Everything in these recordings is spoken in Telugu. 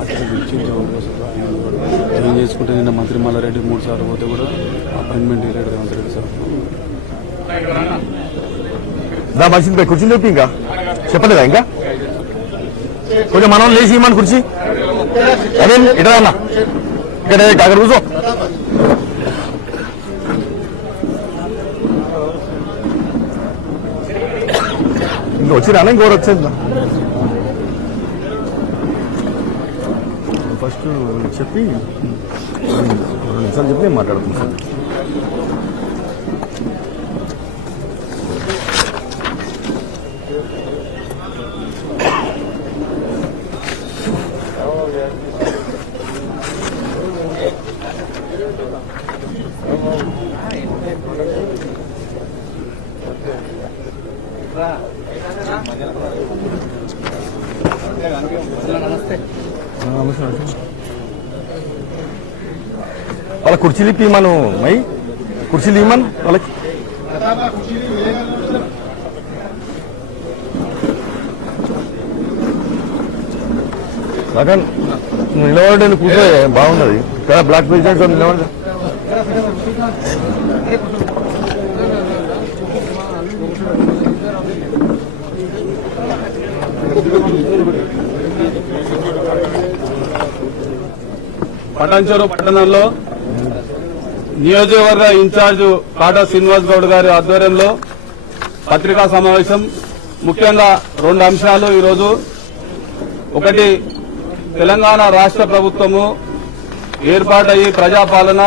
అట్లా ఇచ్చింది ఏం చేసుకుంటే నిన్న మంత్రి మల్లారెడ్డి 3 సార్లు పోతే కూడా అపాయింట్మెంట్ ఇవ్వలేడు రేవంత్ రెడ్డి సార్. దా మంచిది కుర్చీ చెప్పి ఇంకా చెప్పలేదా ఇంకా కొంచెం మనం లేచి ఇవ్వమని కుర్చీ అదే ఇటా అన్న ఇక్కడ అక్కడ కూర్చో. ఇంకా వచ్చినా ఇంకోటి వచ్చేది ఫస్ట్ చెప్పి 2 నిమిషాలు చెప్పి నేను మాట్లాడుతున్నాను. వాళ్ళ కుర్చీలు ఇప్పమను మై కుర్చీలు ఇవ్వమని వాళ్ళకి నువ్వు నిలబడే కూర్చో బాగున్నది కదా బ్లాక్ ప్రెసిడెంట్ నిలబడ పటాన్చెరు పట్టణంలో నియోజకవర్గ ఇన్ఛార్జ్ కాటా శ్రీనివాస్ గౌడ్ గారి ఆధ్వర్యంలో పత్రికా సమావేశం. ముఖ్యంగా 2 అంశాలు ఈరోజు. ఒకటి, తెలంగాణ రాష్ట్ర ప్రభుత్వము ఏర్పాటయ్యి ప్రజాపాలన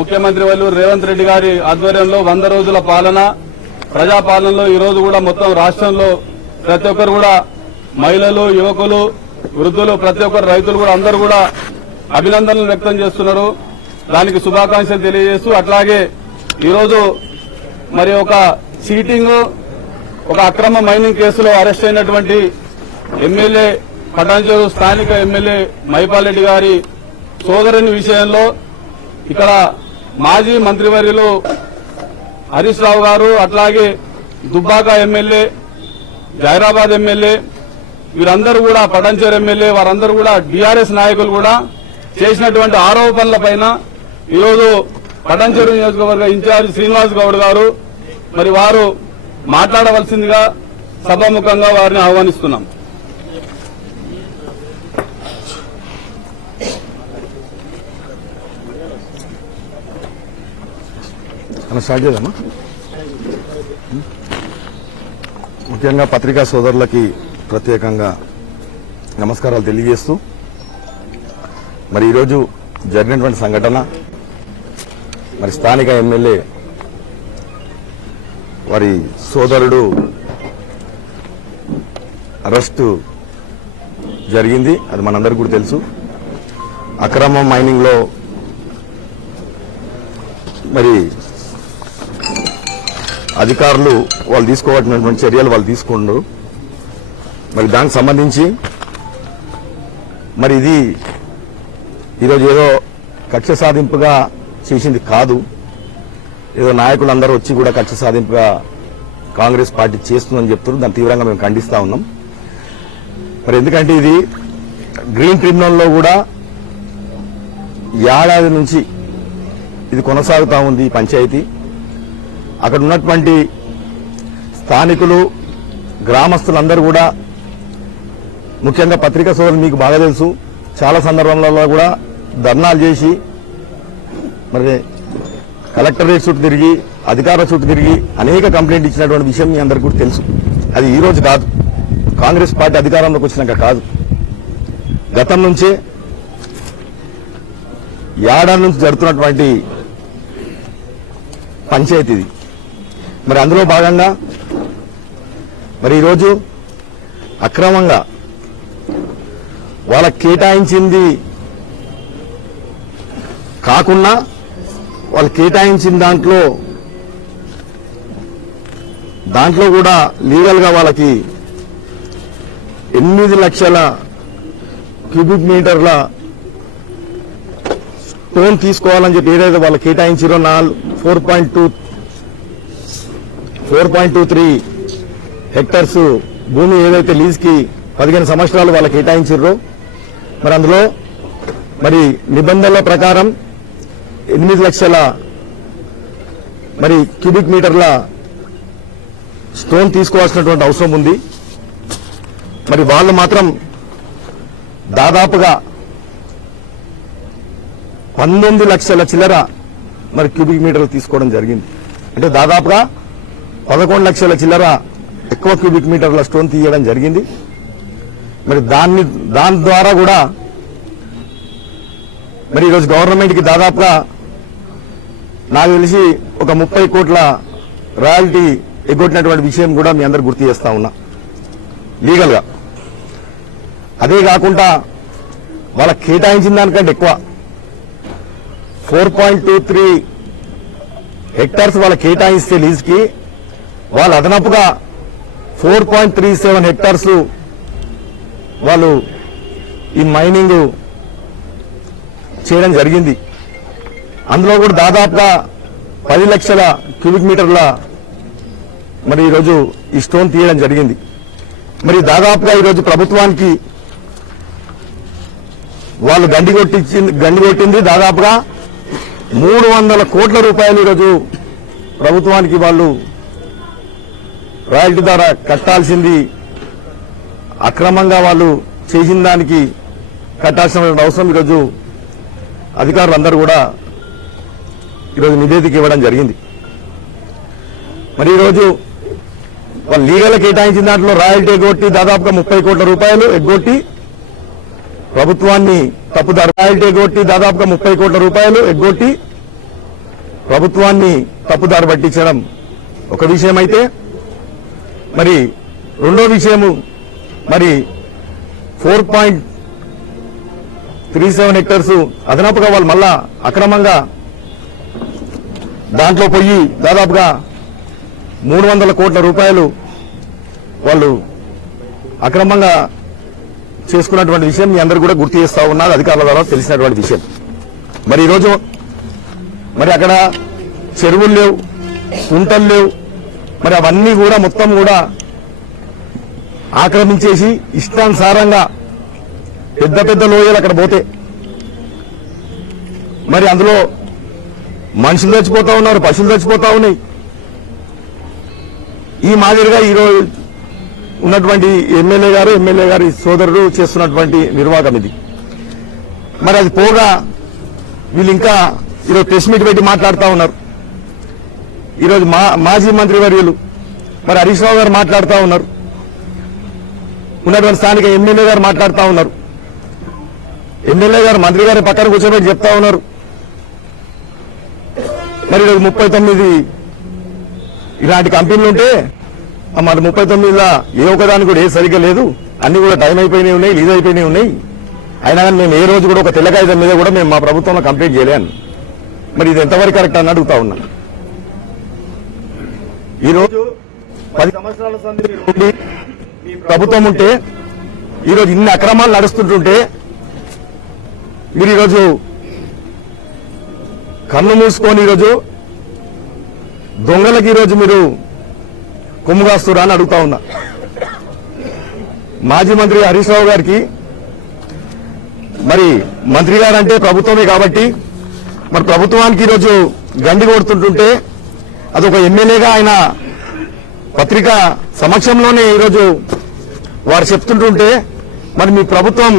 ముఖ్యమంత్రి వల్లూరు రేవంత్ రెడ్డి గారి ఆధ్వర్యంలో 100 రోజుల పాలన ప్రజాపాలనలో ఈరోజు కూడా మొత్తం రాష్ట్రంలో ప్రతి ఒక్కరు కూడా మహిళలు, యువకులు, వృద్ధులు, ప్రతి ఒక్కరు రైతులు కూడా అందరూ కూడా అభినందనలు వ్యక్తం చేస్తున్నారు. దానికి శుభాకాంక్షలు తెలియజేస్తూ అట్లాగే ఈరోజు మరి ఒక చీటింగ్, ఒక అక్రమ మైనింగ్ కేసులో అరెస్ట్ అయినటువంటి ఎమ్మెల్యే పటాన్చెరు స్థానిక ఎమ్మెల్యే మైపాల్ రెడ్డి గారి సోదరుని విషయంలో ఇక్కడ మాజీ మంత్రివర్యులు హరీష్ రావు గారు, అట్లాగే దుబ్బాక ఎమ్మెల్యే, జైరాబాద్ ఎమ్మెల్యే, వీరందరూ కూడా పటాన్చెరు ఎమ్మెల్యే వారందరూ కూడా టీఆర్ఎస్ నాయకులు కూడా చేసినటువంటి ఆరోపణలపైన ఈరోజు పటాన్చెరు నియోజకవర్గ ఇన్ఛార్జ్ శ్రీనివాస్ గౌడ్ గారు మరి వారు మాట్లాడవలసిందిగా సభాముఖంగా వారిని ఆహ్వానిస్తున్నాం. స్టార్ట్ చేద్దామా. ముఖ్యంగా పత్రికా సోదరులకి ప్రత్యేకంగా నమస్కారాలు తెలియజేస్తూ మరి ఈరోజు జరిగినటువంటి సంఘటన మరి స్థానిక ఎమ్మెల్యే వారి సోదరుడు అరెస్టు జరిగింది. అది మనందరికీ కూడా తెలుసు. అక్రమ మైనింగ్ లో మరి అధికారులు వాళ్ళు తీసుకోవాల్సినటువంటి చర్యలు వాళ్ళు తీసుకున్నారు. మరి దానికి సంబంధించి మరి ఇది ఈరోజు ఏదో కక్ష సాధింపుగా చేసింది కాదు. ఏదో నాయకులందరూ వచ్చి కూడా కక్ష సాధింపుగా కాంగ్రెస్ పార్టీ చేస్తుందని చెప్తున్నారు. దాన్ని తీవ్రంగా మేము ఖండిస్తా ఉన్నాం. మరి ఎందుకంటే ఇది గ్రీన్ ట్రిబ్యునల్లో కూడా ఏడాది నుంచి ఇది కొనసాగుతా ఉంది ఈ పంచాయతీ. అక్కడ ఉన్నటువంటి స్థానికులు, గ్రామస్తులందరూ కూడా ముఖ్యంగా పత్రికా సోదరులు మీకు బాగా తెలుసు, చాలా సందర్భాలలో కూడా ధర్నాలు చేసి మరి కలెక్టరేట్ చుట్టూ తిరిగి, అధికారుల చుట్టూ తిరిగి అనేక కంప్లైంట్ ఇచ్చినటువంటి విషయం మీ అందరికీ కూడా తెలుసు. అది ఈ రోజు కాదు, కాంగ్రెస్ పార్టీ అధికారంలోకి వచ్చినాక కాదు, గతం నుంచే ఏడాది నుంచి జరుగుతున్నటువంటి పంచాయతీ ఇది. మరి అందులో భాగంగా మరి ఈరోజు అక్రమంగా వాళ్ళకి కేటాయించింది కాకుండా వాళ్ళు కేటాయించిన దాంట్లో కూడా లీగల్ గా వాళ్ళకి 8 లక్షల క్యూబిక్ మీటర్ల స్టోన్ తీసుకోవాలని చెప్పి ఏదైతే వాళ్ళు కేటాయించారో 4.23 హెక్టర్స్ భూమి ఏదైతే లీజ్ కి 15 సంవత్సరాలు వాళ్ళు కేటాయించారో మరి అందులో మరి నిబంధనల ప్రకారం 8 లక్షల మరి క్యూబిక్ మీటర్ల స్టోన్ తీసుకోవాల్సినటువంటి అవసరం ఉంది. మరి వాళ్ళు మాత్రం దాదాపుగా 19 లక్షల చిల్లర మరి క్యూబిక్ మీటర్లు తీసుకోవడం జరిగింది. అంటే దాదాపుగా 11 లక్షల చిల్లర ఎక్కువ క్యూబిక్ మీటర్ల స్టోన్ తీయడం జరిగింది. మరి దాని ద్వారా కూడా మరి ఈరోజు గవర్నమెంట్కి దాదాపుగా నాకు తెలిసి ఒక 30 కోట్ల రాయల్టీ ఎగ్గొట్టినటువంటి విషయం కూడా మీ అందరు గుర్తు చేస్తా ఉన్నా లీగల్గా. అదే కాకుండా వాళ్ళకి కేటాయించిన దానికంటే ఎక్కువ 4.23 హెక్టార్స్ వాళ్ళ కేటాయిస్తే లీజ్కి వాళ్ళు అదనపుగా 4.37 హెక్టార్స్ వాళ్ళు ఈ మైనింగ్ చేయడం జరిగింది. అందులో కూడా దాదాపుగా 10 లక్షల క్యూబిక్ మీటర్ల మరి ఈరోజు ఈ స్టోన్ తీయడం జరిగింది. మరి దాదాపుగా ఈరోజు ప్రభుత్వానికి వాళ్ళు గండి కొట్టింది దాదాపుగా 300 కోట్ల రూపాయలు ఈరోజు ప్రభుత్వానికి వాళ్ళు రాయల్టీ ద్వారా కట్టాల్సింది అక్రమంగా వాళ్ళు చేసిన దానికి కట్టాల్సిన అవసరం ఈరోజు అధికారులందరూ కూడా ఈరోజు నివేదిక ఇవ్వడం జరిగింది. మరి ఈరోజు వాళ్ళు లీగల్ కేటాయించిన దాంట్లో రాయల్టీ ఎగ్గొట్టి దాదాపుగా 30 కోట్ల రూపాయలు ఎగ్గొట్టి ప్రభుత్వాన్ని తప్పుదారు రాయల్టీ ఎగ్గొట్టి దాదాపుగా 30 కోట్ల రూపాయలు ఎగ్గొట్టి ప్రభుత్వాన్ని తప్పుదారు పట్టించడం ఒక విషయం అయితే, మరి రెండో విషయము మరి 4.37 హెక్టర్స్ అదనపుగా వాళ్ళు మళ్ళా అక్రమంగా దాంట్లో పోయి దాదాపుగా 300 కోట్ల రూపాయలు వాళ్ళు అక్రమంగా చేసుకున్నటువంటి విషయం మీ అందరూ కూడా గుర్తు చేస్తా ఉన్నారు, అధికారుల ద్వారా తెలిసినటువంటి విషయం. మరి ఈరోజు మరి అక్కడ చెరువులు లేవు, కుంటలు లేవు, మరి అవన్నీ కూడా మొత్తం కూడా ఆక్రమించేసి ఇష్టానుసారంగా పెద్ద పెద్ద లోయలు అక్కడ పోతే మరి అందులో మనుషులు చచ్చిపోతా ఉన్నారు, పశువులు చచ్చిపోతా ఉన్నాయి. ఈ మాదిరిగా ఈరోజు ఉన్నటువంటి ఎమ్మెల్యే గారి సోదరుడు చేస్తున్నటువంటి నిర్వాహకం ఇది. మరి అది పోగా వీళ్ళు ఇంకా ఈరోజు ప్రెస్ మీట్ పెట్టి మాట్లాడుతూ ఉన్నారు. ఈరోజు మాజీ మంత్రి వర్యులు మరి హరీష్ రావు గారు మాట్లాడుతూ ఉన్నారు, ఉన్నటువంటి స్థానిక ఎమ్మెల్యే గారు మాట్లాడుతూ ఉన్నారు. ఎమ్మెల్యే గారు మంత్రి గారి పక్కన కూర్చోబెట్టి చెప్తా ఉన్నారు. మరి ఈరోజు 39 ఇలాంటి కంపెనీలు ఉంటే మరి 39లా ఏ ఒకదాని కూడా ఏ సరిగ్గా లేదు, అన్ని కూడా టైం అయిపోయినాయి ఉన్నాయి, లీజ్ అయిపోయినాయి ఉన్నాయి. అయినా కానీ మేము ఏ రోజు కూడా ఒక తెల్ల కాగితం మీద కూడా మేము మా ప్రభుత్వంలో కంప్లీట్ చేయలేను. మరి ఇది ఎంతవరకు కరెక్ట్ అని అడుగుతా ఉన్నా. ఈరోజు 10 సంవత్సరాల సంది మీ ప్రభుత్వం ఉంటే ఈరోజు ఇన్ని అక్రమాలు నడుస్తుంటుంటే మీరు ఈరోజు కన్ను మూసుకొని ఈరోజు దొంగలకి ఈరోజు మీరు కొమ్ముగాస్తురా అని అడుగుతా ఉన్నా. మాజీ మంత్రి హరీష్ రావు గారికి మరి మంత్రి గారంటే ప్రభుత్వమే కాబట్టి మరి ప్రభుత్వానికి ఈరోజు గండి కొడుతుంటుంటే అదొక ఎమ్మెల్యేగా ఆయన పత్రిక సమక్షంలోనే ఈరోజు వారు చెప్తుంటుంటే మరి మీ ప్రభుత్వం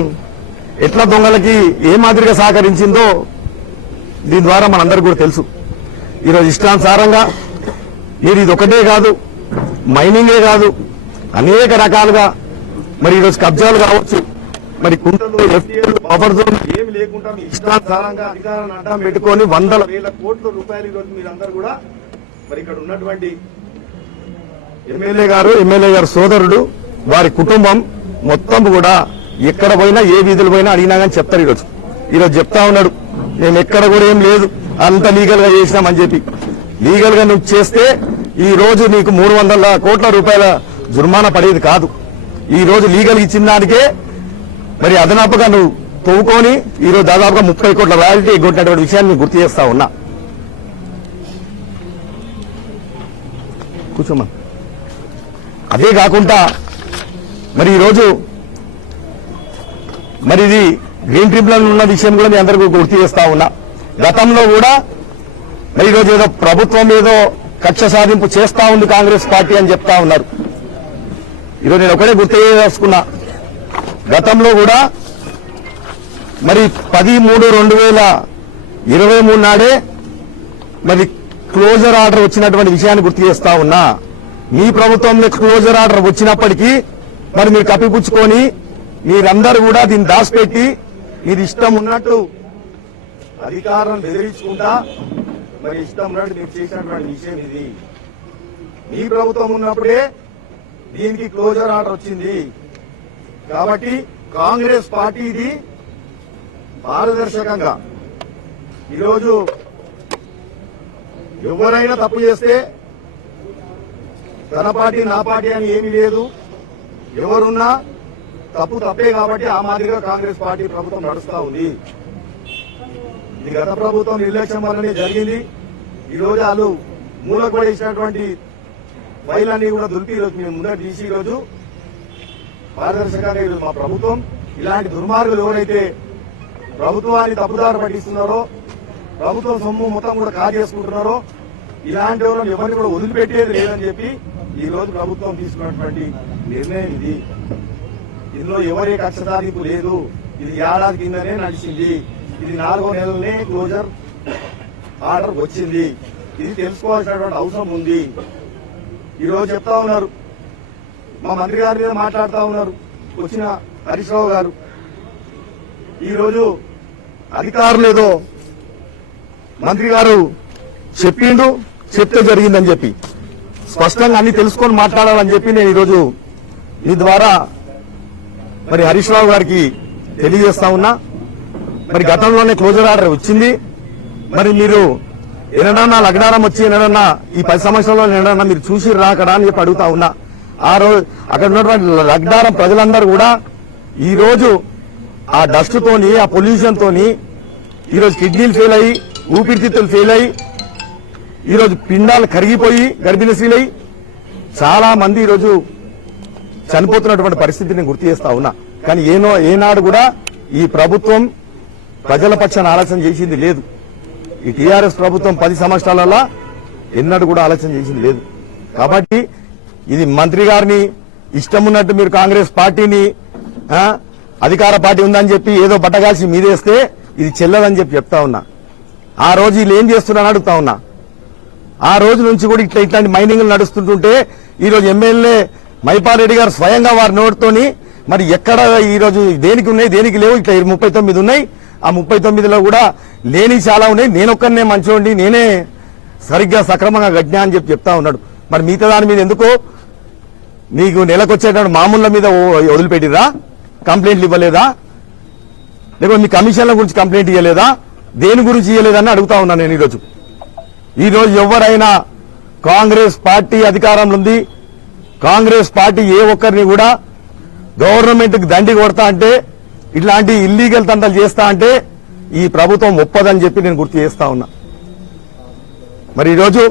ఎట్లా దొంగలకి ఏ మాదిరిగా సహకరించిందో దీని ద్వారా మనందరికీ కూడా తెలుసు. ఈరోజు ఇష్టానుసారంగా మీరు ఇది ఒకటే కాదు, మైనింగే కాదు, అనేక రకాలుగా మరి ఈరోజు కబ్జాలు కావచ్చు, మరి కుంటలు, ఎఫ్టీఎల్, బఫర్ జోన్ ఏమి లేకుండా మీ ఇష్టానుసారంగా అధికారాన్ని అడ్డం పెట్టుకొని 100,000 కోట్ల రూపాయలు ఈరోజు మీరందరూ కూడా మరి ఇక్కడ ఉన్నటువంటి ఎమ్మెల్యే గారు సోదరుడు వారి కుటుంబం మొత్తం కూడా ఎక్కడ పోయినా ఏ వీధులు పోయినా అడిగినా కానీ చెప్తారు. ఈరోజు చెప్తా ఉన్నాడు మేము ఎక్కడ కూడా ఏం లేదు, అంత లీగల్ గా చేసినామని చెప్పి. లీగల్ గా నువ్వు చేస్తే ఈ రోజు నీకు 300 కోట్ల రూపాయల జుర్మానా పడేది కాదు. ఈ రోజు లీగల్ ఇచ్చిన దానికే మరి అదనపుగా నువ్వు తవ్వుకొని ఈరోజు దాదాపుగా 30 కోట్ల రాయల్టీ ఎగ్గొట్టినటువంటి విషయాన్ని గుర్తు చేస్తా ఉన్నా. కూర్చోమ్మా. అదే కాకుండా మరి ఈరోజు మరి ఇది గ్రీన్ ట్రిబ్యునల్ ఉన్న విషయం కూడా మీ అందరికీ గుర్తు చేస్తా ఉన్నా. గతంలో కూడా మరి ఈరోజు ఏదో ప్రభుత్వం ఏదో కక్ష సాధింపు చేస్తా ఉంది కాంగ్రెస్ పార్టీ అని చెప్తా ఉన్నారు. ఈరోజు నేను ఒకటే గుర్తు చేసుకున్నా, గతంలో కూడా మరి 10/3/2023 నాడే మరి క్లోజర్ ఆర్డర్ వచ్చినటువంటి విషయాన్ని గుర్తు చేస్తా ఉన్నా. మీ ప్రభుత్వంలో క్లోజర్ ఆర్డర్ వచ్చినప్పటికీ మరి మీరు కప్పిపుచ్చుకొని మీరందరూ కూడా దీన్ని దాచిపెట్టి మీరు ఇష్టం ఉన్నట్టు అధికారం బెదిరించుకుంటా మరి ఇష్టం ఉన్నట్టు మీరు చేసినటువంటి విషయం ఇది. మీ ప్రభుత్వం ఉన్నప్పుడే దీనికి క్లోజర్ ఆర్డర్ వచ్చింది. కాబట్టి కాంగ్రెస్ పార్టీ ఇది పారదర్శకంగా ఈరోజు ఎవరైనా తప్పు చేస్తే తన పార్టీ నా పార్టీ అని ఏమీ లేదు. ఎవరున్నా తప్పు తప్పే కాబట్టి ఆ మాదిరిగా కాంగ్రెస్ పార్టీ ప్రభుత్వం నడుస్తా ఉంది. ఇది గత ప్రభుత్వం నిర్లక్ష్యం వల్లనే జరిగింది. ఈ రోజు వాళ్ళు మూలకు పడేసినటువంటి ఫైలన్నీ కూడా దులిపి ఈరోజు మేము ముందర తీసి ఈరోజు పారదర్శకంగా ఈరోజు మా ప్రభుత్వం ఇలాంటి దుర్మార్గులు ఎవరైతే ప్రభుత్వాన్ని తప్పుదారి పట్టిస్తున్నారో, ప్రభుత్వం సొమ్ము మొత్తం కూడా కాజేసుకుంటున్నారో ఇలాంటి వాళ్ళని ఎవరిని కూడా వదిలిపెట్టేది లేదని చెప్పి ఈ రోజు ప్రభుత్వం తీసుకున్నటువంటి నిర్ణయం ఇది. ఇందులో ఎవరి కక్ష సాధింపు లేదు. ఇది ఏడాది కిందనే నడిచింది. ఇది 4వ నెలలోనే క్లోజర్ ఆర్డర్ వచ్చింది. ఇది తెలుసుకోవాల్సినటువంటి అవసరం ఉంది. ఈ రోజు చెప్తా ఉన్నారు, మా మంత్రి గారి మీద మాట్లాడుతా ఉన్నారు వచ్చిన హరీష్ రావు గారు. ఈ రోజు అధికారులు ఏదో మంత్రి గారు చెప్తే జరిగిందని చెప్పి స్పష్టంగా అన్ని తెలుసుకొని మాట్లాడాలని చెప్పి నేను ఈరోజు మీ ద్వారా మరి హరీష్ రావు గారికి తెలియజేస్తా ఉన్నా. మరి గతంలోనే క్లోజర్ ఆర్డర్ వచ్చింది. మరి మీరు ఎన్నడన్నా లగ్నారం వచ్చి ఎన్నడన్నా ఈ 10 సంవత్సరాల్లో ఎన్నడన్నా మీరు చూసి రాకడా అని చెప్పి అడుగుతా ఉన్నా. ఆ రోజు అక్కడ ఉన్నటువంటి లగ్నారం ప్రజలందరూ కూడా ఈ రోజు ఆ డస్ట్ తోని ఆ పొల్యూషన్ తోని ఈరోజు కిడ్నీలు ఫెయిల్ అయ్యి ఊపిరితిత్తులు ఫెయిల్ అయ్యి ఈరోజు పిండాలు కరిగిపోయి గర్భిణీ స్త్రీలై చాలా మంది ఈరోజు చనిపోతున్నటువంటి పరిస్థితిని గుర్తు చేస్తా ఉన్నా. కానీ ఏనాడు కూడా ఈ ప్రభుత్వం ప్రజల పక్షాన ఆలోచన చేసింది లేదు. ఈ టీఆర్ఎస్ ప్రభుత్వం 10 సంవత్సరాలలో ఎన్నడూ కూడా ఆలోచన చేసింది లేదు. కాబట్టి ఇది మంత్రి గారిని ఇష్టం ఉన్నట్టు మీరు కాంగ్రెస్ పార్టీని అధికార పార్టీ ఉందని చెప్పి ఏదో బట్టగాల్సి మీదేస్తే ఇది చెల్లదని చెప్పి చెప్తా ఉన్నా. ఆ రోజు వీళ్ళు ఏం చేస్తున్నారని అడుగుతా ఉన్నా. ఆ రోజు నుంచి కూడా ఇట్లాంటి మైనింగ్లు నడుస్తుంటుంటే ఈ రోజు ఎమ్మెల్యే మైపారెడ్డి గారు స్వయంగా వారి నోటితోని మరి ఎక్కడ ఈ రోజు దేనికి ఉన్నాయి దేనికి లేవు ఇట్లా 39 ఉన్నాయి. ఆ 39లో కూడా లేని చాలా ఉన్నాయి. నేనొక్కనే మంచోండి, నేనే సరిగ్గా సక్రమంగా గజ్ఞా అని చెప్పి చెప్తా ఉన్నాడు. మరి మిగతా దాని మీద ఎందుకో నీకు నెలకొచ్చేటువంటి మామూళ్ళ మీద వదిలిపెట్టిరా? కంప్లైంట్లు ఇవ్వలేదా? లేకపోతే మీ కమిషన్ల గురించి కంప్లైంట్ ఇవ్వలేదా? దేని గురించి ఇవ్వలేదని అడుగుతా ఉన్నాను నేను ఈరోజు ఎవరైనా కాంగ్రెస్ పార్టీ అధికారంలో ఉంది. కాంగ్రెస్ పార్టీ ఏ ఒక్కరిని కూడా గవర్నమెంట్ కి దండి కొడతా అంటే ఇట్లాంటి ఇల్లీగల్ తంటాలు చేస్తా అంటే ఈ ప్రభుత్వం ఒప్పదని చెప్పి నేను గుర్తు చేస్తా ఉన్నా. మరి ఈరోజు